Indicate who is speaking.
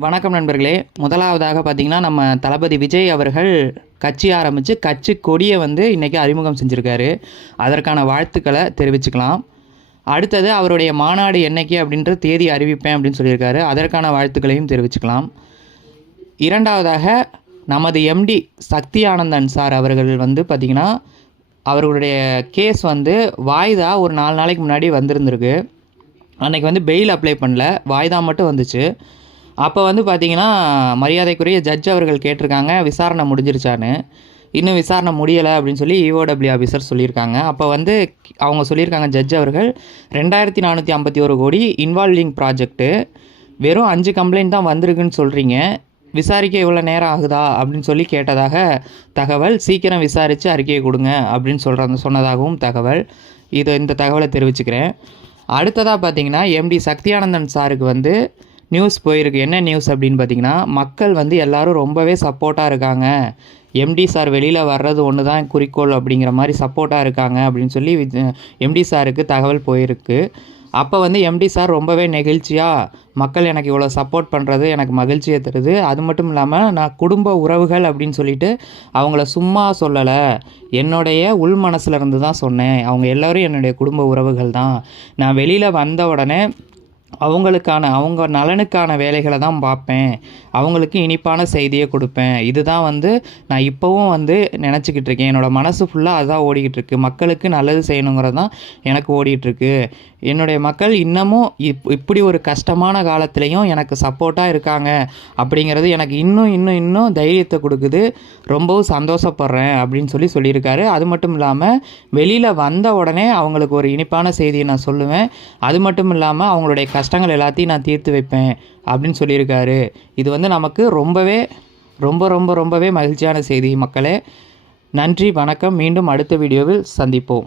Speaker 1: வணக்கம் நண்பர்களே. முதலாவதாக பார்த்தீங்கன்னா நம்ம தளபதி விஜய் அவர்கள் கட்சி ஆரம்பித்து கட்சி கொடியை வந்து இன்றைக்கி அறிமுகம் செஞ்சுருக்காரு. அதற்கான வாழ்த்துக்களை தெரிவிச்சுக்கலாம். அடுத்தது அவருடைய மாநாடு என்னைக்கு அப்படின்ற தேதி அறிவிப்பேன் அப்படின்னு சொல்லியிருக்காரு. அதற்கான வாழ்த்துக்களையும் தெரிவிச்சுக்கலாம். இரண்டாவதாக நமது எம்டி சக்தி ஆனந்தன் சார் அவர்கள் வந்து பார்த்திங்கன்னா அவர்களுடைய கேஸ் வந்து வாய்தா ஒரு நாலு நாளைக்கு முன்னாடி வந்திருந்திருக்கு. அன்றைக்கி வந்து பெயில் அப்ளை பண்ணல. வாய்தா மட்டும் வந்துச்சு. அப்போ வந்து பார்த்தீங்கன்னா மரியாதைக்குரிய ஜட்ஜ் அவர்கள் கேட்டிருக்காங்க விசாரணை முடிஞ்சிருச்சான்னு. இன்னும் விசாரணை முடியலை அப்படின்னு சொல்லி இஓடபிள்யூ ஆஃபீஸர் சொல்லியிருக்காங்க. அப்போ வந்து அவங்க சொல்லியிருக்காங்க ஜட்ஜ் அவர்கள் ரெண்டாயிரத்தி நானூற்றி ஐம்பத்தி ஒரு கோடி இன்வால்விங் ப்ராஜெக்ட்டு வெறும் அஞ்சு கம்ப்ளைண்ட் தான் வந்திருக்குன்னு சொல்கிறீங்க விசாரிக்க இவ்வளோ நேரம் ஆகுதா அப்படின்னு சொல்லி கேட்டதாக தகவல் சீக்கிரம் விசாரித்து அறிக்கையை கொடுங்க அப்படின்னு சொல்கிற சொன்னதாகவும் தகவல். இது இந்த தகவலை தெரிவிச்சுக்கிறேன். அடுத்ததாக பார்த்தீங்கன்னா எம்டி சக்தியானந்தன் சாருக்கு வந்து நியூஸ் போயிருக்கு. என்ன நியூஸ் அப்படின்னு பார்த்தீங்கன்னா மக்கள் வந்து எல்லாரும் ரொம்பவே சப்போர்ட்டாக இருக்காங்க. எம்டி சார் வெளியில் வர்றது ஒன்று தான் குறிக்கோள் அப்படிங்கிற மாதிரி சப்போர்ட்டாக இருக்காங்க அப்படின்னு சொல்லி எம்டி சாருக்கு தகவல் போயிருக்கு. அப்போ வந்து எம்டி சார் ரொம்பவே நெகிழ்ச்சியாக மக்கள் எனக்கு இவ்வளோ சப்போர்ட் பண்ணுறது எனக்கு மகிழ்ச்சியை தருது. அது மட்டும் இல்லாமல் நான் குடும்ப உறவுகள் அப்படின்னு சொல்லிட்டு அவங்கள சும்மா சொல்லலை. என்னுடைய உள் மனசுலேருந்து தான் சொன்னேன். அவங்க எல்லோரும் என்னுடைய குடும்ப உறவுகள் தான். நான் வெளியில் வந்த உடனே அவங்களுக்கான அவங்க நலனுக்கான வேலைகளை தான் பார்ப்பேன். அவங்களுக்கு இனிப்பான செய்தியை கொடுப்பேன். இதுதான் வந்து நான் இப்போவும் வந்து நினச்சிக்கிட்டு இருக்கேன். என்னோடய மனசு ஃபுல்லாக அதுதான் ஓடிக்கிட்டு இருக்கு. மக்களுக்கு நல்லது செய்யணுங்கிறது தான் எனக்கு ஓடிட்டுருக்கு என்னுடைய மக்கள் இன்னமும் இப் இப்படி ஒரு கஷ்டமான காலத்துலேயும் எனக்கு சப்போர்ட்டாக இருக்காங்க அப்படிங்கிறது எனக்கு இன்னும் இன்னும் இன்னும் தைரியத்தை கொடுக்குது. ரொம்பவும் சந்தோஷப்படுறேன் அப்படின்னு சொல்லி சொல்லியிருக்காரு. அது மட்டும் இல்லாமல் வெளியில் வந்த உடனே அவங்களுக்கு ஒரு இனிப்பான செய்தியை நான் சொல்லுவேன். அது மட்டும் இல்லாமல் அவங்களுடைய கஷ்டங்கள் எல்லாத்தையும் நான் தீர்த்து வைப்பேன் அப்படின்னு சொல்லியிருக்காரு. இது வந்து நமக்கு ரொம்பவே ரொம்ப ரொம்ப ரொம்பவே மகிழ்ச்சியான செய்தி மக்களே. நன்றி வணக்கம். மீண்டும் அடுத்த வீடியோவில் சந்திப்போம்.